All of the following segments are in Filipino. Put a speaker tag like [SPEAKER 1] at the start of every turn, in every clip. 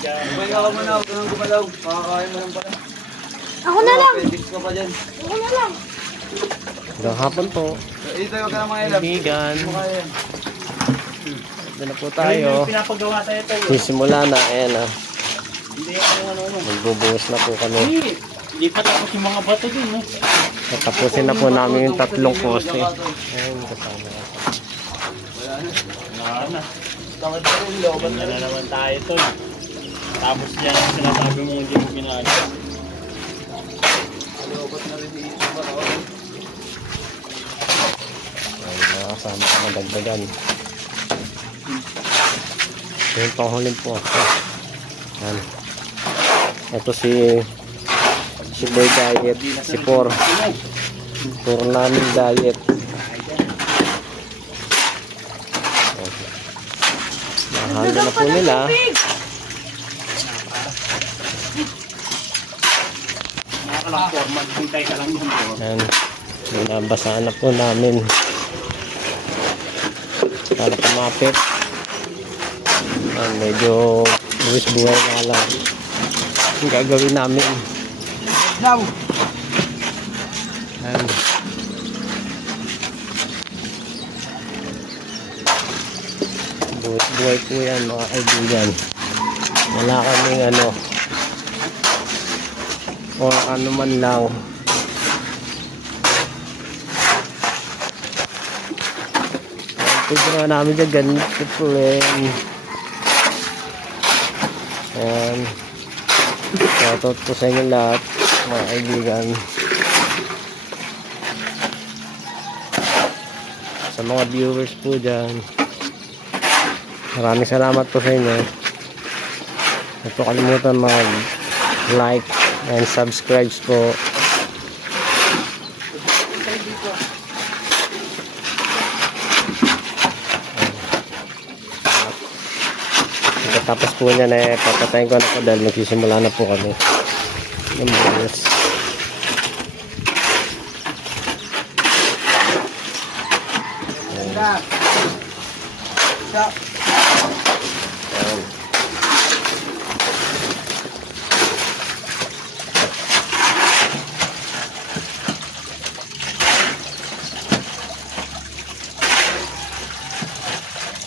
[SPEAKER 1] Kumain ka muna, huwag ka nang gumalaw. Makakain mo lang pala.
[SPEAKER 2] Ako na lang.
[SPEAKER 1] Appendix ka pa dyan.
[SPEAKER 2] Ako na lang.
[SPEAKER 3] Hanggang hapon po.
[SPEAKER 1] Ito, huwag ka nang mga ilam.
[SPEAKER 3] Kaibigan. Ito na po tayo.
[SPEAKER 4] Pinapagawa tayo tayo.
[SPEAKER 3] Sisimula na. Ayan ah.
[SPEAKER 4] Hindi ako ano ano.
[SPEAKER 3] Magbubuhos na po kami.
[SPEAKER 4] Hindi. Hindi pa tapos yung mga bato dun. No?
[SPEAKER 3] Tapusin na po namin yung tatlong poste.
[SPEAKER 1] Wala na.
[SPEAKER 3] Ayan, kasama na.
[SPEAKER 4] Wala na.
[SPEAKER 1] Takot ka rin, lobat
[SPEAKER 4] Wala na naman tayo to. Tapos yan ang sinasabi mo hindi mo ginagawa.
[SPEAKER 1] Lobat na rin dito. Baka
[SPEAKER 3] Ayan, mga kasama ka madagdagan. Yung panghuling po. Ayan. Ito si si Boy Diet, si Por. Puro namin diet. Mahanda na po nila.
[SPEAKER 4] Nakakalang format. Hintay ka lang dun.
[SPEAKER 3] Ayan. Binabasaan na po namin. Para kumapit. Ayan, medyo buwis buhay na lang. Ang gagawin namin.
[SPEAKER 1] Now!
[SPEAKER 3] Ayan. Buwis buhay po yan mga kaibigan. Wala kaming ano o ano man lang Pwede nga namin dyan ganito po rin. Ayan. Shoutout po sa inyo lahat, mga kaibigan. Sa mga viewers po dyan. Maraming salamat po sa inyo. Huwag po kalimutan mag-like and subscribe po. Pagkatapos po niyan eh, papatayin ko na po dahil magsisimula na po kami.
[SPEAKER 1] Stop! Stop!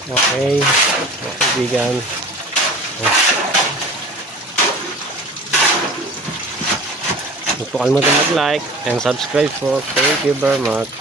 [SPEAKER 3] Okay, mga kaibigan. Huwag po kalimutan mag-like and subscribe po. Thank you very much.